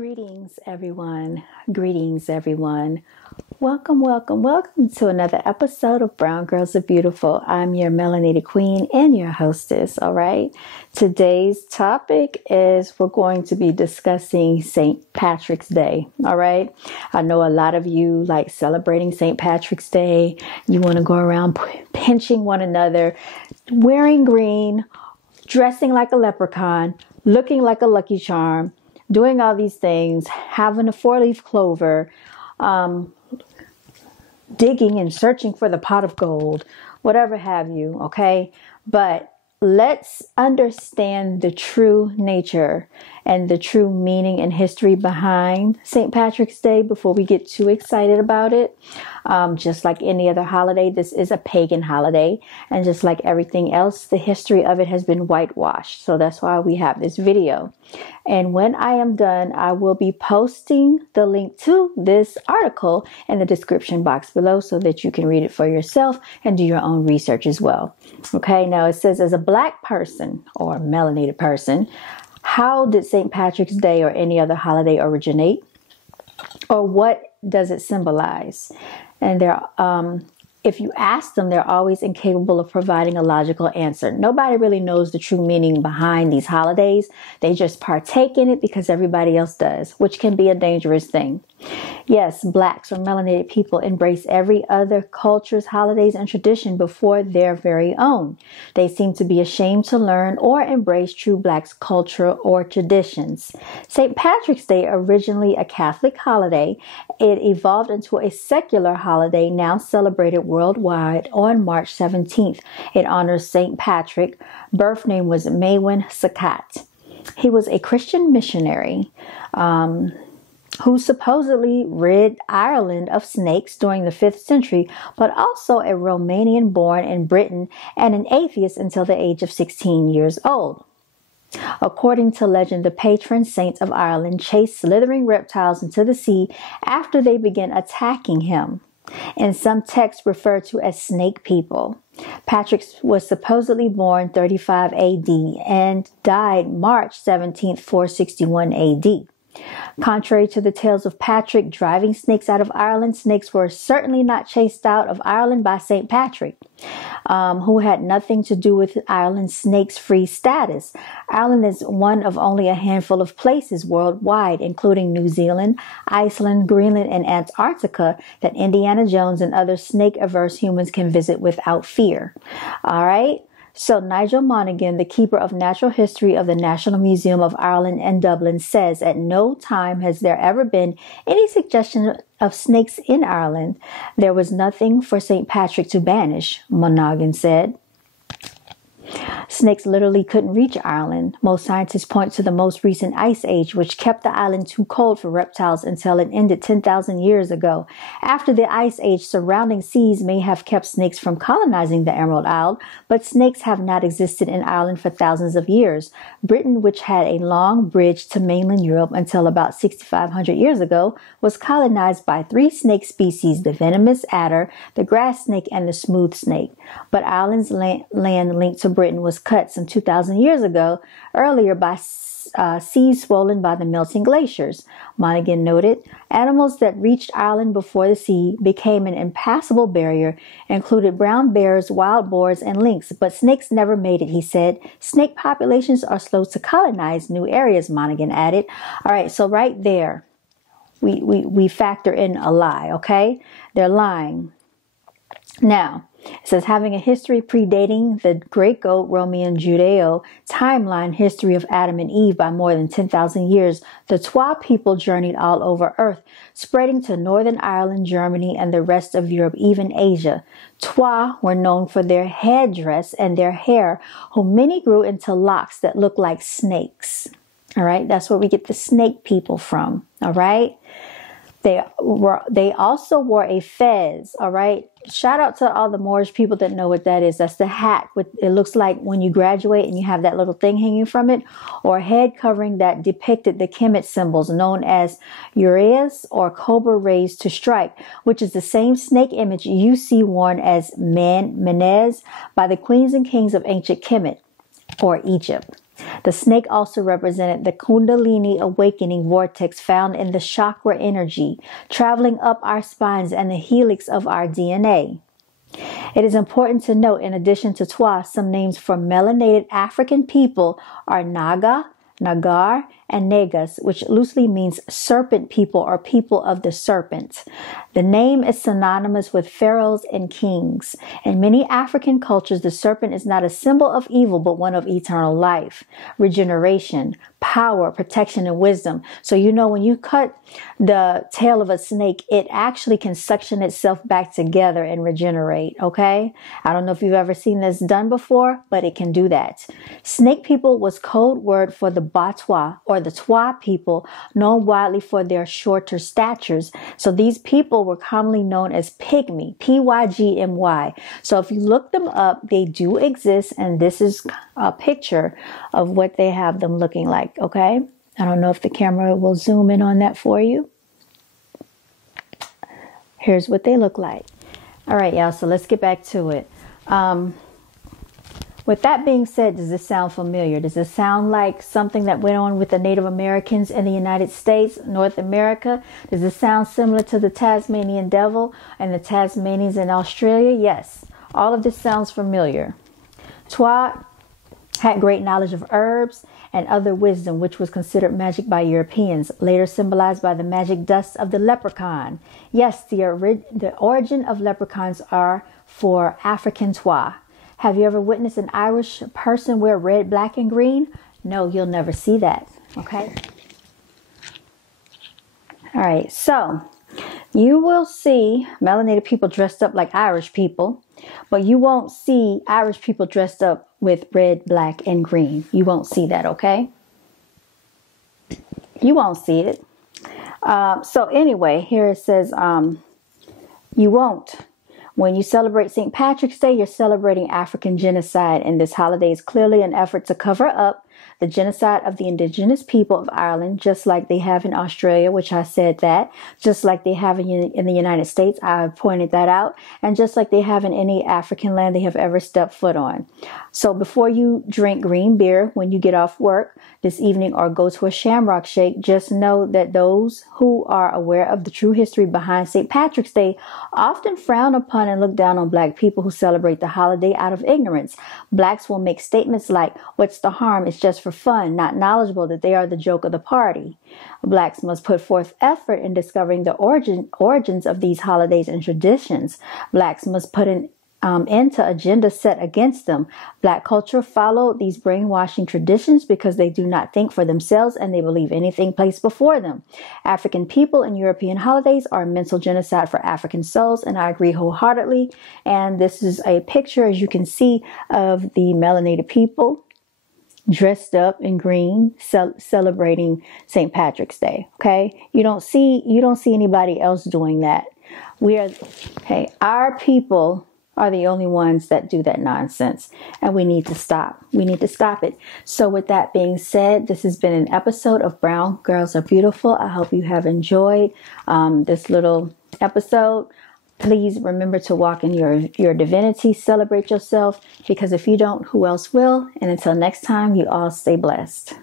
Greetings, everyone. Greetings, everyone. Welcome to another episode of Brown Girls Are Beautiful. I'm your melanated queen and your hostess, all right? Today's topic is we're going to be discussing St. Patrick's Day, all right? I know a lot of you like celebrating St. Patrick's Day. You want to go around pinching one another, wearing green, dressing like a leprechaun, looking like a Lucky Charm, doing all these things, having a four-leaf clover, digging and searching for the pot of gold, whatever have you, okay? But let's understand the true nature and the true meaning and history behind St. Patrick's Day before we get too excited about it. Just like any other holiday, this is a pagan holiday. And just like everything else, the history of it has been whitewashed. So that's why we have this video. And when I am done, I will be posting the link to this article in the description box below so that you can read it for yourself and do your own research as well. Okay, now it says, as a Black person or melanated person, how did St. Patrick's Day or any other holiday originate? Or what does it symbolize? And if you ask them, they're always incapable of providing a logical answer. Nobody really knows the true meaning behind these holidays. They just partake in it because everybody else does, which can be a dangerous thing. Yes, Blacks or melanated people embrace every other culture's holidays and tradition before their very own. They seem to be ashamed to learn or embrace true Blacks' culture or traditions. St. Patrick's Day, originally a Catholic holiday, it evolved into a secular holiday now celebrated worldwide on March 17th. It honors St. Patrick. Birth name was Maewyn Sakat. He was a Christian missionary who supposedly rid Ireland of snakes during the 5th century, but also a Romanian born in Britain and an atheist until the age of 16 years old. According to legend, the patron saint of Ireland chased slithering reptiles into the sea after they began attacking him. In some texts referred to as snake people. Patrick was supposedly born 35 AD and died March 17, 461 AD. Contrary to the tales of Patrick driving snakes out of Ireland, snakes were certainly not chased out of Ireland by St. Patrick, who had nothing to do with Ireland's snakes-free status. Ireland is one of only a handful of places worldwide, including New Zealand, Iceland, Greenland, and Antarctica, that Indiana Jones and other snake-averse humans can visit without fear. All right? So Nigel Monaghan, the keeper of natural history of the National Museum of Ireland and Dublin, says at no time has there ever been any suggestion of snakes in Ireland. There was nothing for St. Patrick to banish, Monaghan said. Snakes literally couldn't reach Ireland. Most scientists point to the most recent ice age, which kept the island too cold for reptiles until it ended 10,000 years ago. After the ice age, surrounding seas may have kept snakes from colonizing the Emerald Isle, but snakes have not existed in Ireland for thousands of years. Britain, which had a long bridge to mainland Europe until about 6,500 years ago, was colonized by 3 snake species, the venomous adder, the grass snake, and the smooth snake. But Ireland's land linked to Britain was cut some 2,000 years ago, earlier by seas swollen by the melting glaciers. Monaghan noted, animals that reached Ireland before the sea became an impassable barrier, included brown bears, wild boars, and lynx, but snakes never made it, he said. Snake populations are slow to colonize new areas, Monaghan added. All right, so right there, we factor in a lie, okay? They're lying. Now, it says, having a history predating the Greco-Roman Judeo timeline history of Adam and Eve by more than 10,000 years, the Twa people journeyed all over Earth, spreading to Northern Ireland, Germany, and the rest of Europe, even Asia. Twa were known for their headdress and their hair, whom many grew into locks that looked like snakes. All right, that's where we get the snake people from. All right. They also wore a fez, all right? Shout out to all the Moorish people that know what that is. That's the hat. It looks like when you graduate and you have that little thing hanging from it, or a head covering that depicted the Kemet symbols known as uraeus or cobra raised to strike, which is the same snake image you see worn as Menes by the queens and kings of ancient Kemet or Egypt. The snake also represented the Kundalini awakening vortex found in the chakra energy, traveling up our spines and the helix of our DNA. It is important to note, in addition to Twa, some names for melanated African people are Naga, Nagar, and Negas, which loosely means serpent people or people of the serpent. The name is synonymous with pharaohs and kings. In many African cultures, the serpent is not a symbol of evil, but one of eternal life, regeneration, power, protection, and wisdom. So, you know, when you cut the tail of a snake, it actually can suction itself back together and regenerate, okay? I don't know if you've ever seen this done before, but it can do that. Snake people was code word for the Batwa, or the Twa people, known widely for their shorter statures. So these people were commonly known as pygmy, Pygmy. So if you look them up, they do exist, and this is a picture of what they have them looking like, okay? I don't know if the camera will zoom in on that for you. Here's what they look like. All right, y'all, so let's get back to it. With that being said, does this sound familiar? Does this sound like something that went on with the Native Americans in the United States, North America? Does this sound similar to the Tasmanian devil and the Tasmanians in Australia? Yes, all of this sounds familiar. Twa had great knowledge of herbs and other wisdom, which was considered magic by Europeans, later symbolized by the magic dust of the leprechaun. Yes, the origin of leprechauns are for African Twa. Have you ever witnessed an Irish person wear red, black, and green? No, you'll never see that, okay? All right, so you will see melanated people dressed up like Irish people, but you won't see Irish people dressed up with red, black, and green. You won't see that, okay? You won't see it. So anyway, here it says, you won't. When you celebrate St. Patrick's Day, you're celebrating African genocide, and this holiday is clearly an effort to cover up the genocide of the indigenous people of Ireland, just like they have in Australia, which I said that, just like they have in the United States, I pointed that out, and just like they have in any African land they have ever stepped foot on. So before you drink green beer when you get off work this evening or go to a shamrock shake, just know that those who are aware of the true history behind St. Patrick's Day often frown upon and look down on Black people who celebrate the holiday out of ignorance. Blacks will make statements like, "What's the harm? It's just for fun," not knowledgeable that they are the joke of the party. Blacks must put forth effort in discovering the origins of these holidays and traditions. Blacks must put an into agenda set against them. Black culture follow these brainwashing traditions because they do not think for themselves and they believe anything placed before them. African people and European holidays are mental genocide for African souls, and I agree wholeheartedly. And this is a picture, as you can see, of the melanated people dressed up in green, celebrating St. Patrick's Day. Okay, you don't see anybody else doing that. Our people are the only ones that do that nonsense, and we need to stop. We need to stop it. So with that being said, this has been an episode of Brown Girls Are Beautiful. I hope you have enjoyed this little episode. Please remember to walk in your divinity, celebrate yourself, because if you don't, who else will? And until next time, you all stay blessed.